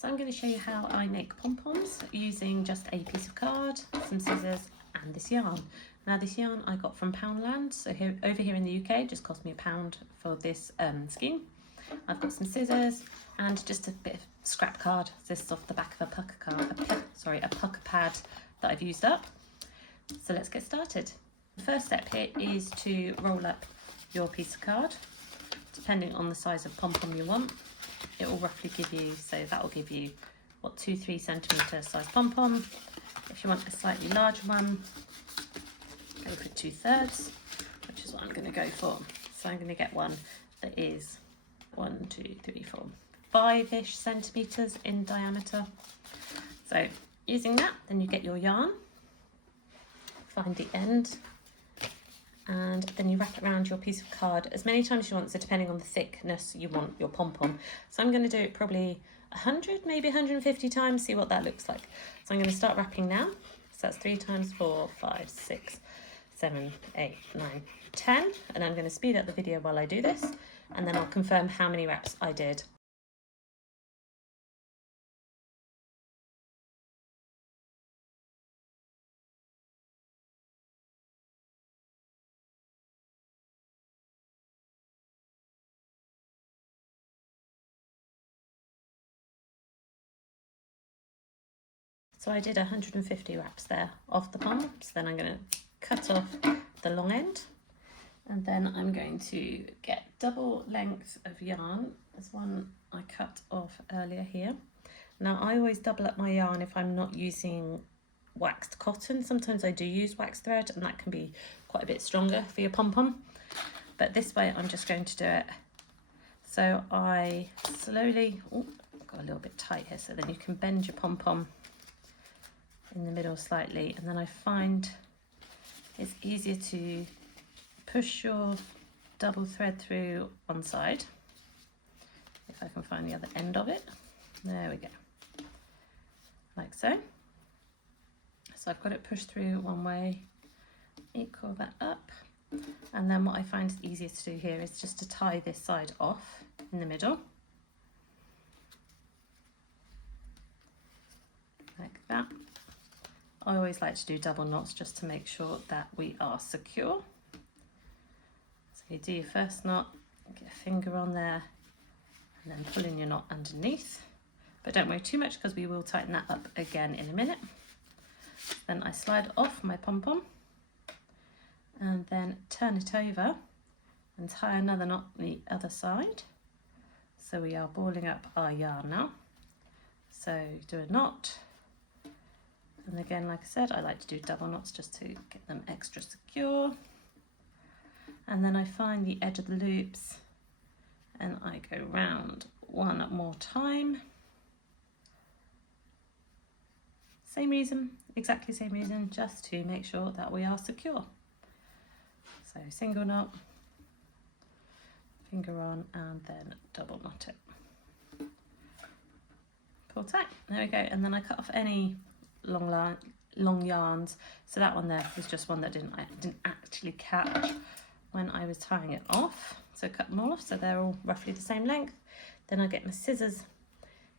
So I'm going to show you how I make pom-poms using just a piece of card, some scissors and this yarn. Now this yarn I got from Poundland, so over here in the UK it just cost me £1 for this skein. I've got some scissors and just a bit of scrap card. This is off the back of a pucker card, a pucker pad that I've used up. So let's get started. The first step here is to roll up your piece of card, depending on the size of pom-pom you want. It will roughly give you, so that will give you, what, 2-3 centimetre size pom-pom. If you want a slightly larger one, go for 2/3, which is what I'm going to go for. So I'm going to get one that is 1, 2, 3, 4, 5-ish centimetres in diameter. So using that, then you get your yarn, find the end, and then you wrap it around your piece of card as many times as you want, so depending on the thickness you want your pom-pom. So I'm going to do it probably 100, maybe 150 times, see what that looks like. So I'm going to start wrapping now. So that's 3 times 4, 5, 6, 7, 8, 9, 10. And I'm going to speed up the video while I do this, and then I'll confirm how many wraps I did. So I did 150 wraps there of the pom. So then I'm going to cut off the long end, and then I'm going to get double length of yarn. There's one I cut off earlier here. Now I always double up my yarn if I'm not using waxed cotton. Sometimes I do use waxed thread, and that can be quite a bit stronger for your pom-pom. But this way I'm just going to do it. So I slowly, got a little bit tight here, so then you can bend your pom-pom in the middle slightly, and then I find it's easier to push your double thread through one side, if I can find the other end of it. There we go, like so. So I've got it pushed through one way, equal that up, and then what I find is easiest to do here is just to tie this side off in the middle, like that. I always like to do double knots just to make sure that we are secure. So you do your first knot, get a finger on there, and then pull in your knot underneath. But don't worry too much, because we will tighten that up again in a minute. Then I slide off my pom-pom and then turn it over and tie another knot on the other side. So we are balling up our yarn now. So do a knot. And again, like I said, I like to do double knots just to get them extra secure. And then I find the edge of the loops and I go round one more time. Same reason, exactly same reason, just to make sure that we are secure. So single knot, finger on, and then double knot it. Pull tight, there we go. And then I cut off any long yarns. So that one there was just one that I didn't actually catch when I was tying it off. So cut them all off so they're all roughly the same length. Then I get my scissors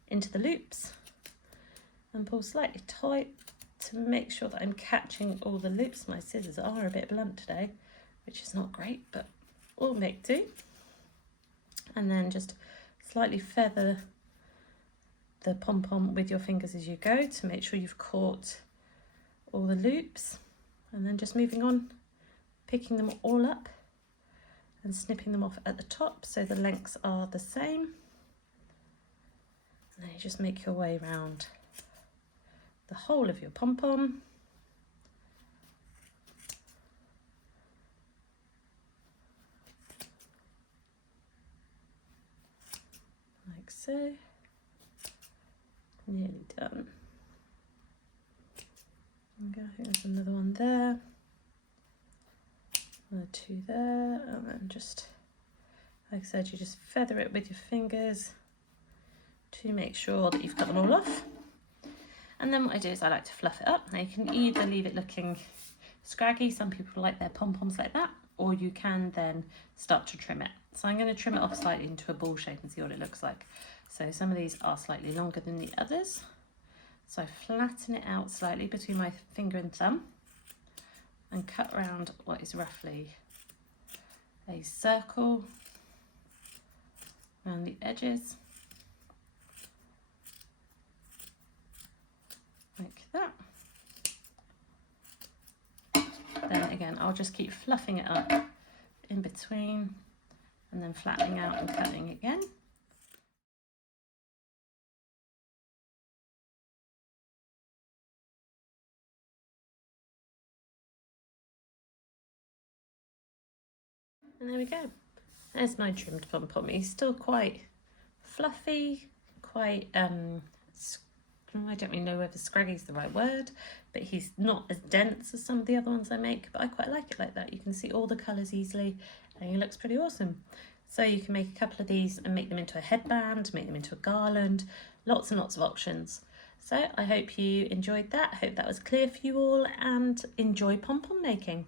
into the loops and pull slightly tight to make sure that I'm catching all the loops. My scissors are a bit blunt today, which is not great, but we'll make do. And then just slightly feather the pom-pom with your fingers as you go to make sure you've caught all the loops, and then just moving on, picking them all up and snipping them off at the top so the lengths are the same. And then you just make your way around the whole of your pom-pom. Like so. Nearly done. Okay, I think there's another one there, another 2 there, and then just, like I said, you just feather it with your fingers to make sure that you've cut them all off. And then what I do is I like to fluff it up. Now you can either leave it looking scraggy, some people like their pom-poms like that, or you can then start to trim it. So I'm going to trim it off slightly into a ball shape and see what it looks like. So some of these are slightly longer than the others. So I flatten it out slightly between my finger and thumb and cut around what is roughly a circle around the edges, like that. Then again, I'll just keep fluffing it up in between and then flattening out and cutting again. And there we go. There's my trimmed pom-pom. He's still quite fluffy, quite, I don't really know whether scraggy is the right word, but he's not as dense as some of the other ones I make, but I quite like it like that. You can see all the colours easily and he looks pretty awesome. So you can make a couple of these and make them into a headband, make them into a garland, lots and lots of options. So I hope you enjoyed that. I hope that was clear for you all, and enjoy pom-pom making.